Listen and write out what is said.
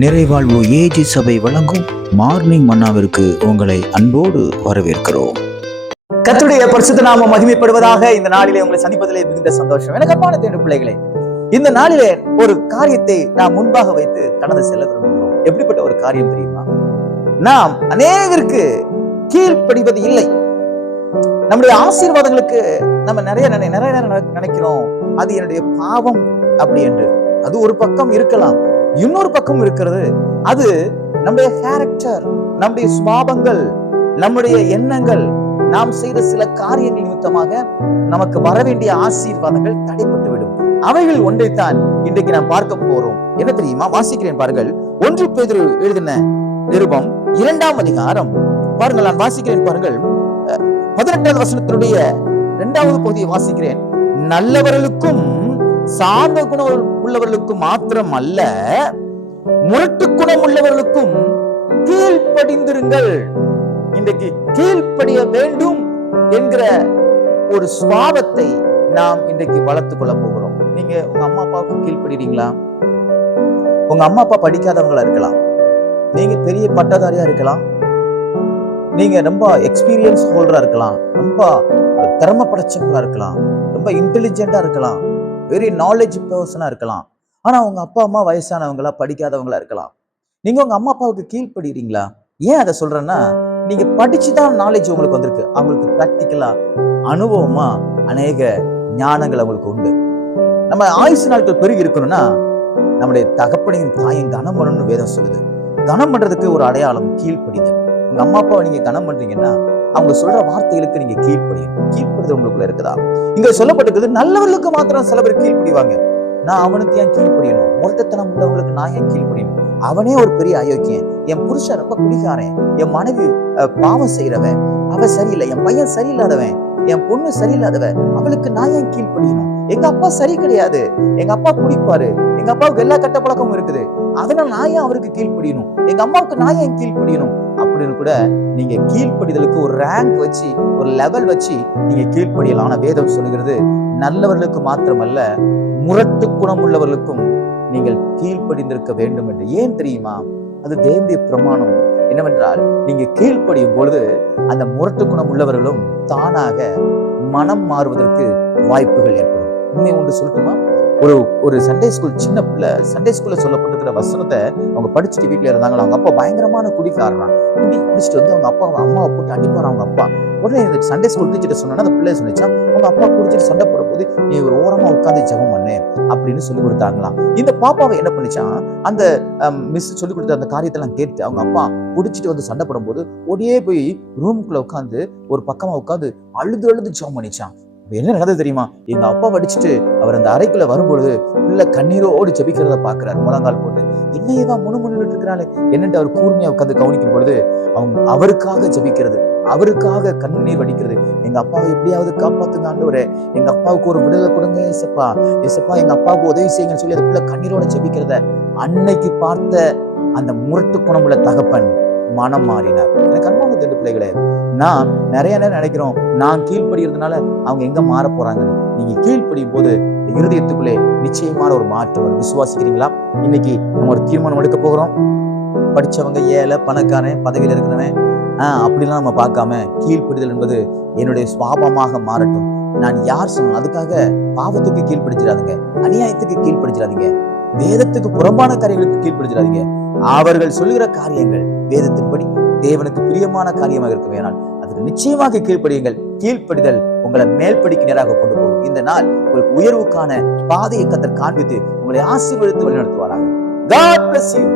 நிறைவாழ்வு AG சபை வழங்கும் morning மன்னாவிற்கு உங்களை அன்போடு வரவேற்கிறோம். கர்த்தருடைய பரிசுத்த நாமம் மகிமைப்படுவதாக. இந்த நாளிலே உங்களை சந்திப்பதிலே மிகுந்த சந்தோஷம். எனக்கு அன்பான தேவனுடைய பிள்ளைகளே, இந்த நாளிலே ஒரு காரியத்தை நாம் முன்பாக வைத்து கடந்து செல்ல விரும்புகிறோம். எப்படிப்பட்ட ஒரு காரியம் தெரியுமா? நாம் அநேகருக்கு கீழ்ப்படிவது இல்லை. நம்முடைய ஆசீர்வாதங்களுக்கு நம்ம நிறைய நினைக்கிறோம், அது என்னுடைய பாவம் அப்படி என்று. அது ஒரு பக்கம் இருக்கலாம். இன்னொரு பக்கம் இருக்கிறது, அது நம்முடைய கேரக்டர், நம்முடைய சுபாவங்கள், நம்முடைய எண்ணங்கள். நாம் செய்த சில காரியங்கள் நிமித்தமாக நமக்கு வர வேண்டிய ஆசீர்வாதங்கள் தடைப்பட்டு விடும். அவைகள் ஒன்றைத்தான் இன்றைக்கு நாம் பார்க்க போறோம். என்ன தெரியுமா? வாசிக்கிறேன் பாருங்கள். 1 பேதுரு எழுதின நிருபம் 2ஆம் அதிகாரம் பாருங்கள். நான் வாசிக்கிறேன் பாருங்கள். 18வது வசனத்தினுடைய 2வது பகுதியை வாசிக்கிறேன். நல்லவர்களுக்கும் சாந்த குணம் உள்ளவர்களுக்கும் மாத்திரம் அல்ல, முரட்டு குணம் உள்ளவர்களுக்கும் கீழ்ப்படிந்திருங்கள். இன்றைக்கு கீழ்ப்படிய வேண்டும் என்கிற ஒரு சுபாவத்தை நாம் இன்றைக்கு வளர்த்துக் கொள்ள போகிறோம். நீங்க உங்க அம்மா அப்பாவுக்கு கீழ்ப்படுறீங்களா? உங்க அம்மா அப்பா படிக்காதவங்களா இருக்கலாம், நீங்க பெரிய பட்டதாரியா இருக்கலாம், நீங்க ரொம்ப எக்ஸ்பீரியன்ஸ் ஹோல்டரா இருக்கலாம், ரொம்ப திறமை படைச்சவங்களா இருக்கலாம், ரொம்ப இன்டெலிஜென்டா இருக்கலாம், வெரி நாலேஜ் பர்சனா இருக்கலாம். ஆனா உங்க அப்பா அம்மா வயசானவங்களா படிக்காதவங்களா இருக்கலாம். நீங்க உங்க அம்மா அப்பாவுக்கு கீழ்ப்படுறீங்களா? ஏன் அதை சொல்றேன்னா, நீங்க படிச்சுதான் நாலேஜ் உங்களுக்கு வந்திருக்கு. அவங்களுக்கு பிராக்டிக்கலா அனுபவமா அநேக ஞானங்கள் அவங்களுக்கு உண்டு. நம்ம ஆயுசு நாட்கள் பெருகி இருக்கணும்னா நம்முடைய தகப்பனையும் தாயும் கனம் பண்ணணும்னு வேதம் சொல்லுது. கனம் பண்றதுக்கு ஒரு அடையாளம் கீழ்ப்படிதல். உங்க அம்மா அப்பாவை நீங்க கனம் பண்றீங்கன்னா அவங்க சொல்ற வார்த்தைகளுக்கு நீங்க கீழ்ப்படியணும். கீழ்ப்படுதல் உங்களுக்குள்ள இருக்குதா? இங்க சொல்லப்பட்டிருக்குது, நல்லவர்களுக்கு மாத்திரம் சில பேர் கீழ்ப்படிவாங்க. நான் அவனுக்கு ஏன் கீழ்ப்படியணும்? முரட்டத்தனம் உள்ளவங்களுக்கு நான் ஏன் கீழ்ப்படியணும்? அவனே ஒரு பெரிய அயோக்கியன், என் புருஷன் ரொம்ப குடிகாரன், என் மனைவி பாவம் செய்யறவன், அவ சரியில்லை, என் பையன் சரியில்லாதவன், என் பொண்ணு சரியில்லாதவன், அவளுக்கு நான் ஏன் கீழ்ப்படியணும்? எங்க அப்பா சரி கிடையாது, எங்க அப்பா குடிப்பாரு, எங்க அப்பாவுக்கு எல்லா கட்ட பழக்கமும் இருக்குது, அதனால நான் ஏன் அவருக்கு கீழ்ப்படியணும்? எங்க அம்மாவுக்கு நான் ஏன் கீழ்ப்படியணும் அப்படின்னு கூட நீங்க கீழ்ப்படிதலுக்கு ஒரு ரேங்க் வச்சு, ஒரு லெவல் வச்சு நீங்க கீழ்ப்படியலாம். ஆனா வேதம் சொல்லுகிறது, நல்லவர்களுக்கு மாத்திரமல்ல, முரட்டு குணம் உள்ளவர்களுக்கும் நீங்கள் கீழ்ப்படிந்திருக்க வேண்டும் என்று. ஏன் தெரியுமா? அது தேவனுடைய பிரமாணம். என்னவென்றால், நீங்க கீழ்ப்படியும் பொழுது அந்த முரட்டு குணம் உள்ளவர்களும் தானாக மனம் மாறுவதற்கு வாய்ப்புகள் ஏற்படும். உண்மை ஒன்று சொல்லட்டுமா? ஒரு சண்டே ஸ்கூல் சின்ன பிள்ளை சண்டே ஸ்கூல்ல சொல்லப்பட்டிருக்கிற வசனத்தை அவங்க படிச்சுட்டு வீட்டுல இருந்தாங்களா. அவங்க அப்பா பயங்கரமான குடிக்காரனா, குடிச்சிட்டு வந்து அவங்க அப்பா அம்மாவை போட்டு அடிப்பாரு அவங்க அப்பா. உடனே இந்த சண்டே ஸ்கூல் டீச்சர் சொன்னா அந்த பிள்ளை சொன்னிச்சா, அவங்க அப்பா குடிச்சிட்டு சண்டை போடும் போது நீ ஒரு ஓரமா உட்காந்து ஜெபம் பண்ணு அப்படின்னு சொல்லி கொடுத்தாங்களாம். இந்த பாப்பாவை என்ன பண்ணிச்சான், அந்த மிஸ் சொல்லி கொடுத்த அந்த காரியத்தெல்லாம் கேட்டு அவங்க அப்பா குடிச்சிட்டு வந்து சண்டை போடும் போது ஓடியே போய் ரூமுக்குள்ள உட்காந்து ஒரு பக்கமா உட்காந்து அழுது ஜெபம் பண்ணிச்சான். என்ன நடந்தது தெரியுமா? எங்க அப்பா படிச்சுட்டு அவர் அந்த அறைக்குள்ள வரும்பொழுது பிள்ளை கண்ணீரோடு ஜெபிக்கிறத பாக்குறாரு, முழங்கால் போட்டு. என்னையதான் முணுமுணுன்னு இருக்கிறாளே என்னன்ட்டு அவர் கூர்மையா உட்காந்து கவனிக்கும் பொழுது அவங்க அவருக்காக ஜெபிக்கிறது, அவருக்காக கண்ணீர் வடிக்கிறது. எங்க அப்பாவை எப்படியாவது காப்பாத்துங்க ஆண்டவரே, எங்க அப்பாவுக்கு ஒரு விடுதலை கொடுங்க ஏசப்பா, ஏசப்பா எங்க அப்பாவுக்கு உதவி செய்யுங்கன்னு சொல்லி அந்த பிள்ளை கண்ணீரோட ஜெபிக்கிறத அன்னைக்கு பார்த்த அந்த முரட்டு குணமுள்ள தகப்பன் மனம் மாறினார். எனக்கு அன்பான தேவனுடைய பிள்ளைகளே, நான் நிறைய நேரம் நினைக்கிறோம், நான் கீழ்ப்படிறதுனால அவங்க எங்க மாற போறாங்கன்னு. நீங்க கீழ்ப்படியும் போது இருதயத்துக்குள்ளே நிச்சயமான ஒரு மாற்றம் வரும். விசுவாசிக்கிறீங்களா? இன்னைக்கு நம்ம ஒரு தீர்மானம் எடுக்க போகிறோம். படிச்சவங்க, ஏழை, பணக்காரன், பதவியில் இருக்கிறவன் அப்படிலாம் நம்ம பார்க்காம, கீழ்ப்படிதல் என்பது என்னுடைய சுபாவமாக மாறட்டும். நான் யார் சொன்னோம் அதுக்காக பாவத்துக்கு கீழ்ப்படிச்சிடாதீங்க, அநியாயத்துக்கு கீழ்ப்படிச்சிடாதீங்க, வேதத்துக்கு புறம்பான காரியங்களுக்கு கீழ்ப்படிச்சிடாதீங்க. அவர்கள் சொல்லுகிற காரியங்கள் வேதத்தின்படி தேவனுக்கு பிரியமான காரியமாக இருக்க வேணால் அதுக்கு நிச்சயமாக கீழ்ப்படியுங்கள். கீழ்ப்படிதல் உங்களை மேல்படிக்கு நேராக கொண்டு போகும். இந்த நாள் உங்களுக்கு உயர்வுக்கான பாதையை கர்த்தர் காண்பித்து உங்களை ஆசீர்வதித்து வழிநடத்துவாராக. God bless you.